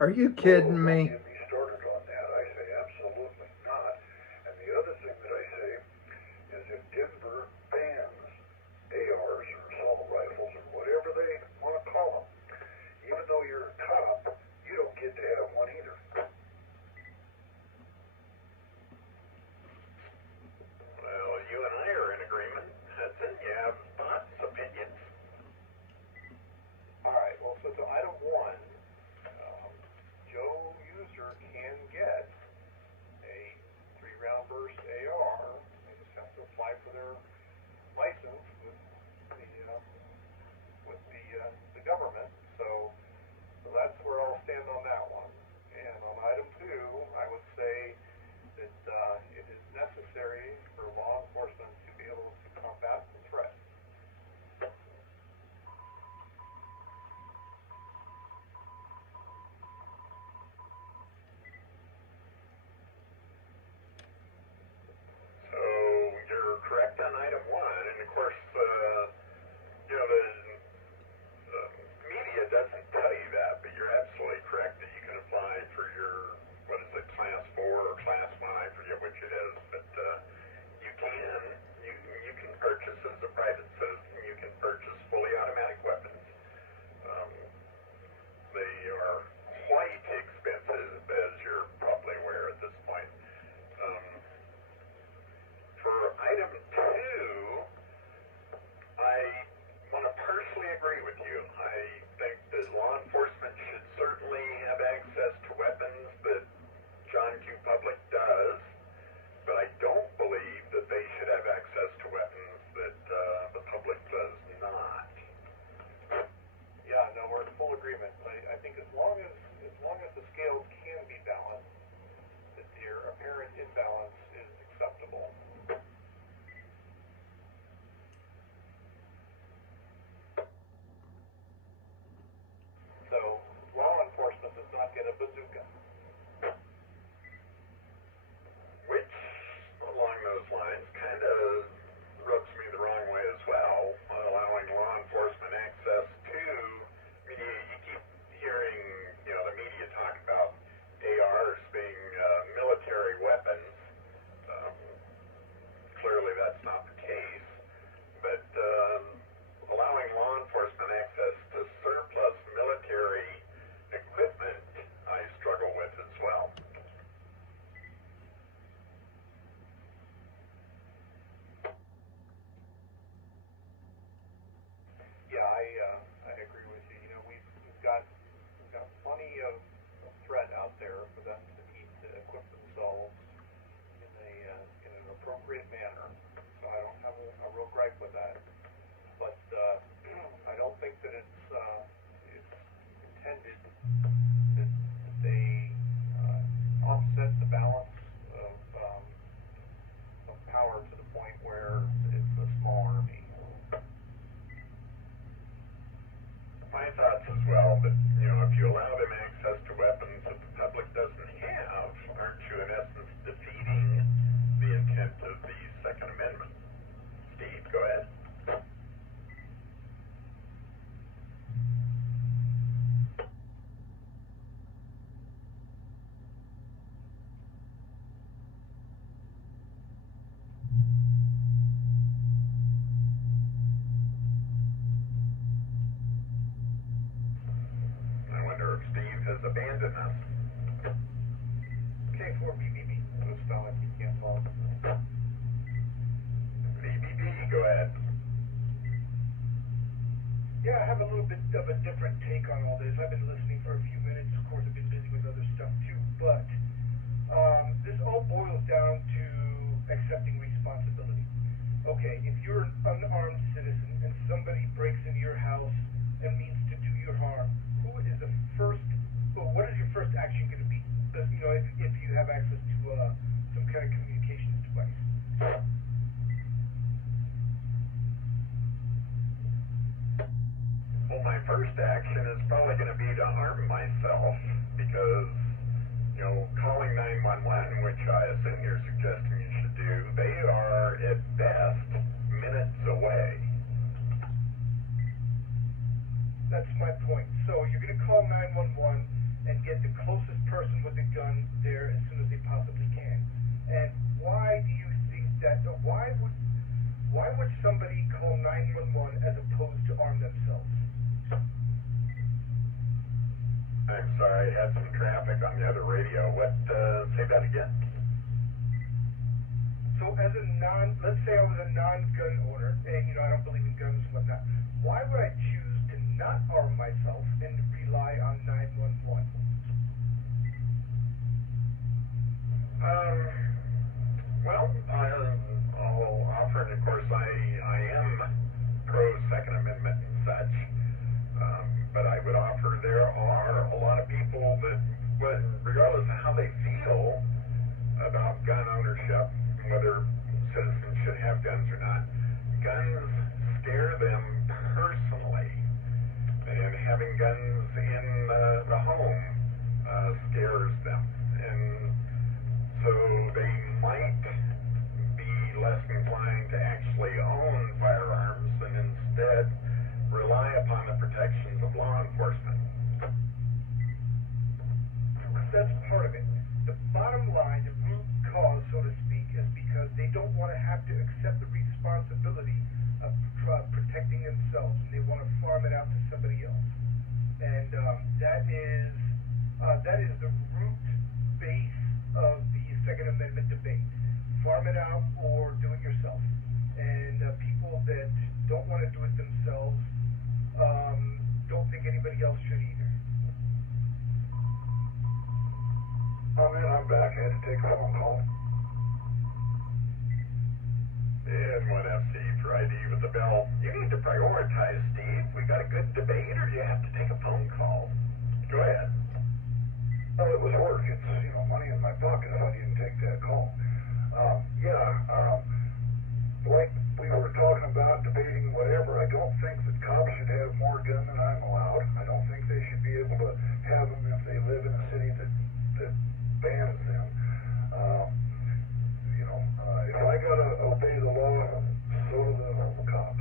Are you kidding me? Don't get me started on that. I say absolutely not. And the other thing that I say is if Denver bans ARs or assault rifles or whatever they want to call them, even though you're a cop, you don't get to have one either. Well, you and I are in agreement. Hudson, you have thoughts, opinions? All right, well, so to item 1, Joe user can get a 3-round burst AR. They just have to apply for their license with the government. So that's where I'll stand on that one. And on item 2, I would say that it is necessary for law enforcement to be able to combat the threat. So you're correct on item 1, and of course, the media doesn't tell you that, but you're absolutely correct that you can apply for your, what is it, Class 4 or Class 5, I forget which it is, but you can purchase as a private citizen, you can purchase fully automatic weapons. They are quite expensive, as you're probably aware at this point. For item 2, I want to personally agree with you. I think that law enforcement should certainly have access to weapons that John Q. Public does, but I don't believe that they should have access to weapons that the public does not. Yeah, no, we're in full agreement. I think as long as the scales can be balanced, that their apparent imbalance is acceptable. So law enforcement does not get a bazooka. Which, along those lines, kind of rubs me the wrong way as well, allowing law enforcement access to, you keep hearing, the media talk about ARs being military weapons. Clearly that's not the case, but allowing law enforcement access to surplus military equipment, I struggle with as well. Yeah, I agree with you. We've got plenty of threat out there for them to need to equip themselves in an appropriate manner. So I don't have a real gripe with that. But I don't think that it's intended that they offset the balance of power to the point where it's a small army. My thoughts as well, but if you allow them access to weapons that the public doesn't have, aren't you in essence defeating the intent of the Second Amendment? Steve, go ahead. I wonder if Steve has abandoned us. K4 BBB. Those sound like you can't talk. BBB, go ahead. Yeah, I have a little bit of a different take on all this. I've been listening for a few minutes. Of course, I've been busy with other stuff too, but this all boils down to accepting responsibility. Okay, if you're an unarmed citizen and somebody breaks into your house and means to do you harm, what is your first action going to be? If you have access to some kind of communications device. Well, my first action is probably going to be to arm myself because, calling 911, which I assume you're suggesting you should do, they are at best minutes away. That's my point. So you're going to call 911 and get the on there as soon as they possibly can. And why do you think that? Why would somebody call 911 as opposed to arm themselves? I'm sorry, I had some traffic on the other radio. Say that again? So as a let's say I was a non-gun owner, and I don't believe in guns and whatnot, why would I choose to not arm myself and rely on 911? Well, I'll offer, and of course I am pro Second Amendment and such, but I would offer there are a lot of people that, regardless of how they feel about gun ownership, whether citizens should have guns or not, guns scare them personally, and having guns in the home scares them, and so they might be less inclined to actually own firearms and instead rely upon the protections of law enforcement. That's part of it. The bottom line, the root cause, so to speak, is because they don't want to have to accept the responsibility of protecting themselves, and they want to farm it out to somebody else. And that is the root base of the Second Amendment debate. Farm it out or do it yourself. And people that don't want to do it themselves don't think anybody else should either. I'm back. I had to take a phone call. And 1FC for ID with the bell. You need to prioritize, Steve. We got a good debate, or you have to take a phone call. Go ahead. Oh, it was work. It's, money in my pocket if I didn't take that call. Like we were talking about, debating whatever, I don't think that cops should have more gun than I'm allowed. I don't think they should be able to have them if they live in a city that bans them. If I gotta obey the law, so do the cops.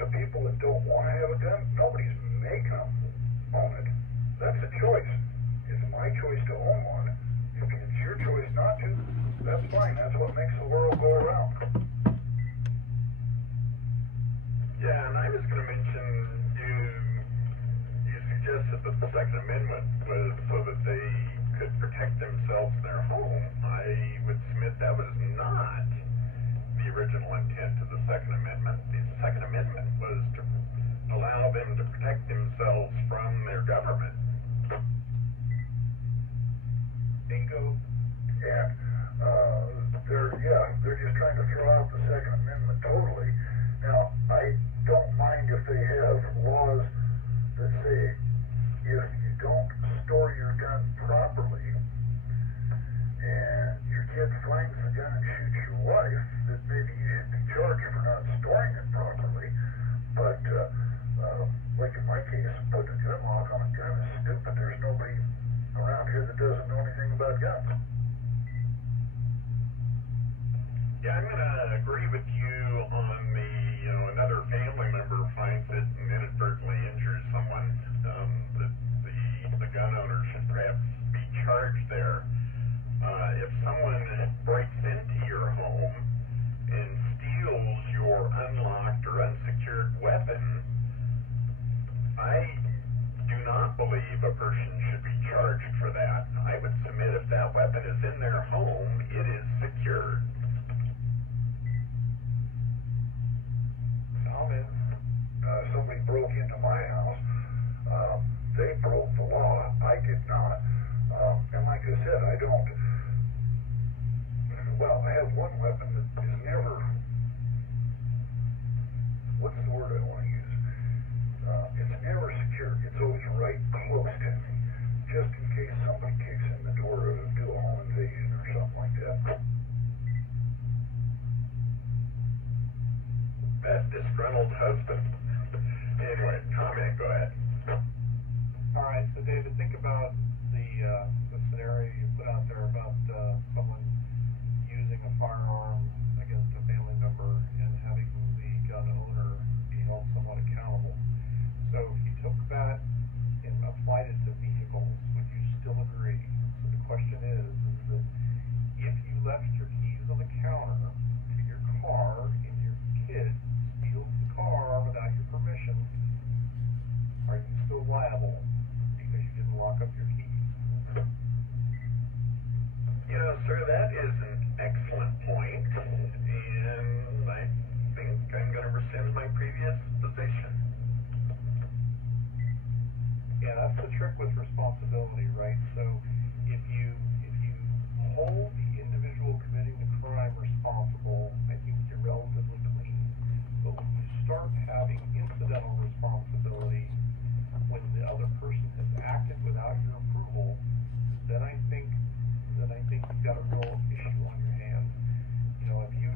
The people that don't want to have a gun, nobody's making them own it. That's a choice. It's my choice to own one. If it's your choice not to, that's fine. That's what makes the world go around. Yeah, and I was going to mention, you suggested that the Second Amendment was so that they could protect themselves in their home. I would submit that was not the original intent of the Second Amendment. The Second Amendment was to allow them to protect themselves from their government. Bingo. And they're just trying to throw out the Second Amendment totally. Now, I don't mind if they have laws that say if you don't store your gun properly and your kid flings the gun and shoots your wife, that maybe you should be charged for not storing it properly. But like in my case, putting a gun lock on a gun is stupid. There's nobody around here that doesn't know anything about guns. Yeah, I'm going to agree with you on the, another family member finds it and inadvertently injures someone, that the gun owner should perhaps be charged there. If someone breaks into your home and steals your unlocked or unsecured weapon, I do not believe a person should be charged for that. I would submit if that weapon is in their home, it is secured. Somebody broke into my house. They broke the law. I did not. And like I said, I don't. Well, I have one weapon that is never. What's the word I want to use? It's never secure. It's always right close to me, just in case somebody kicks in the door to do a home invasion or something like that. That disgruntled husband. Anyway, comment, go ahead. All right, so David, think about the scenario you put out there about someone using a firearm against a family member and having the gun owner be held somewhat accountable. So if you took that and applied it to vehicles, would you still agree sir, that is an excellent point, and I think I'm going to rescind my previous position. Yeah, that's the trick with responsibility, right? So if you hold the individual committing the crime responsible, I think you're relatively clean. But when you start having incidental responsibility when the other person has acted without your approval, then I think you've got a real issue on your hands. You know, if you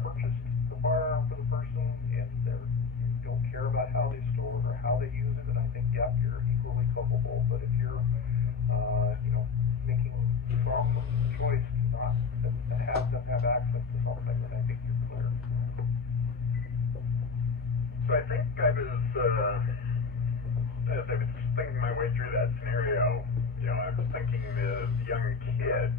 purchased the firearm for the person and you don't care about how they store it or how they use it, then I think yep, you're equally culpable. But if you're making from the choice to have them have access to something, then I think you're clear. So I think I was as I was thinking my way through that scenario, I was thinking the young kid,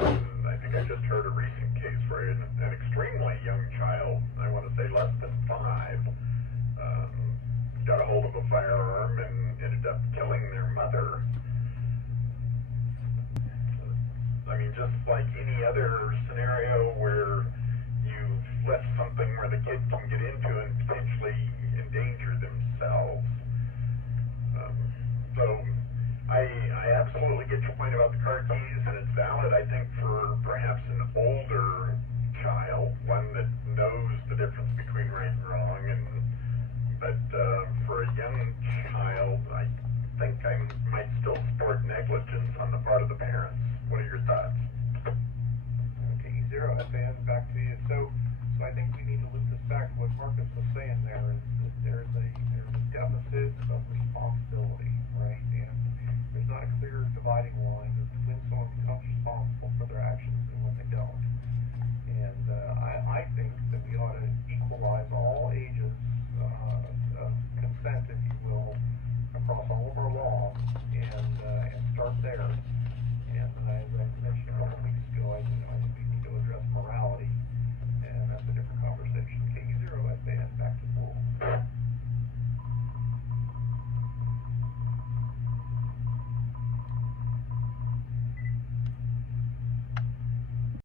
and I think I just heard a recent case where an extremely young child, I want to say less than 5, got a hold of a firearm and ended up killing their mother. I mean, just like any other scenario where you've left something where the kid can get into and potentially endanger themselves. So I absolutely get your point about the car keys, and it's valid, I think, for perhaps an older child, one that knows the difference between right and wrong, but for a young child, I think I might still support negligence on the part of the parents. What are your thoughts? Okay, Zero FAN, back to you. So I think we need to loop this back to what Marcus was saying there, is that there's a deficit of responsibility, right? And there's not a clear dividing line as to when someone becomes responsible for their actions and when they don't. And I think that we ought to equalize all ages of consent, if you will, across all of our laws, and start there. And as I mentioned a couple weeks ago, I